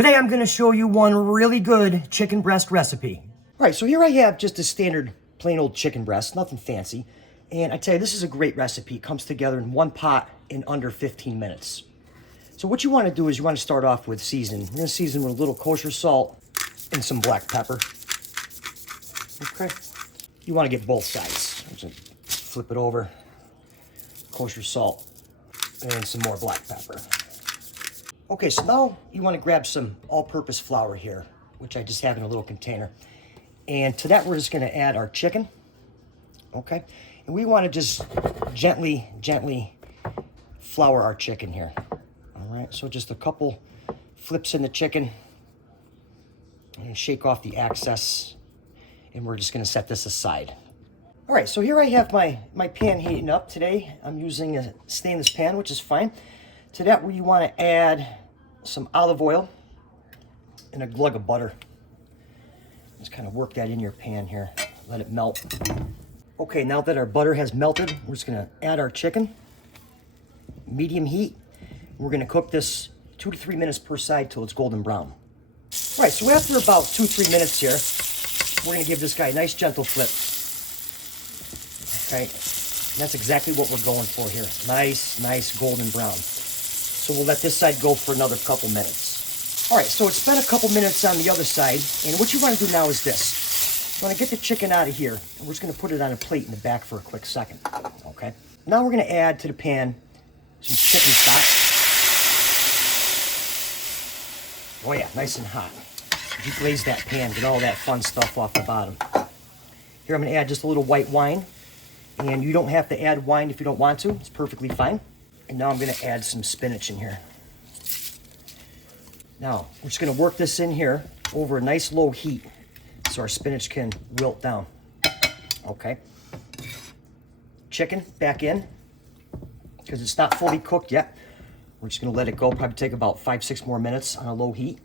Today I'm going to show you one really good chicken breast recipe. All right, so here I have just a standard plain old chicken breast, nothing fancy. And I tell you, this is a great recipe. It comes together in one pot in under 15 minutes. So what you want to do is you want to start off with seasoning. You're going to season with a little kosher salt and some black pepper. Okay. You want to get both sides. Flip it over. Kosher salt and some more black pepper. Okay, so now you want to grab some all-purpose flour here, which I just have in a little container. And to that, we're just going to add our chicken. Okay. And we want to just gently flour our chicken here. All right, so just a couple flips in the chicken and shake off the excess, and we're just going to set this aside. All right, so here I have my pan heating up. Today I'm using a stainless pan, which is fine. To that, where you want to add some olive oil and a glug of butter. Just kind of work that in your pan here, let it melt. Okay, now that our butter has melted, we're just going to add our chicken, medium heat. We're going to cook this 2 to 3 minutes per side till it's golden brown. All right, so after about 2-3 minutes here, we're going to give this guy a nice gentle flip. Okay, and that's exactly what we're going for here. Nice golden brown. So we'll let this side go for another couple minutes. All right, so it's been a couple minutes on the other side, and what you want to do now is this. You want to get the chicken out of here, and we're just going to put it on a plate in the back for a quick second. Okay, now we're going to add to the pan some chicken stock. Oh yeah, nice and hot. You glaze that pan, get all that fun stuff off the bottom. Here I'm going to add just a little white wine. And you don't have to add wine if you don't want to. It's perfectly fine. And now I'm going to add some spinach in here. Now, we're just going to work this in here over a nice low heat so our spinach can wilt down. Okay. Chicken back in because it's not fully cooked yet. We're just going to let it go, probably take about 5-6 more minutes on a low heat.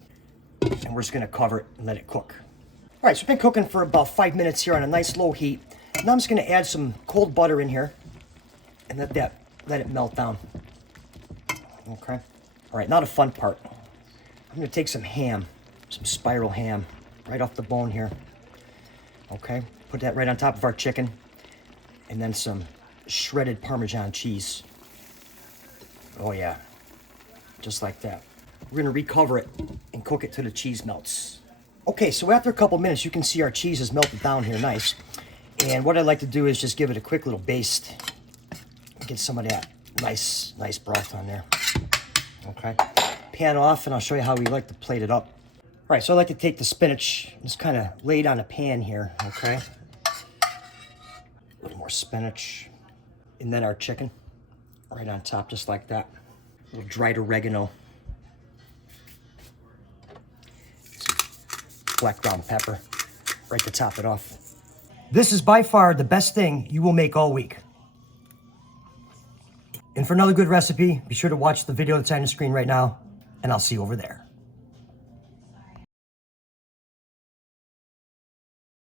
And we're just going to cover it and let it cook. All right, so it's been cooking for about 5 minutes here on a nice low heat. Now I'm just going to add some cold butter in here and let it melt down. Okay. All right, now the fun part. I'm going to take some ham, some spiral ham, right off the bone here. Okay, put that right on top of our chicken, and then some shredded Parmesan cheese. Oh yeah, just like that. We're going to recover it and cook it till the cheese melts. Okay, so after a couple minutes, you can see our cheese is melted down here nice. And what I like to do is just give it a quick little baste. Get some of that nice broth on there. Okay. Pan off, and I'll show you how we like to plate it up. All right, so I like to take the spinach, just kind of lay it on a pan here, okay? A little more spinach. And then our chicken right on top, just like that. A little dried oregano. Some black ground pepper right to top it off. This is by far the best thing you will make all week. And for another good recipe, be sure to watch the video that's on the screen right now, and I'll see you over there.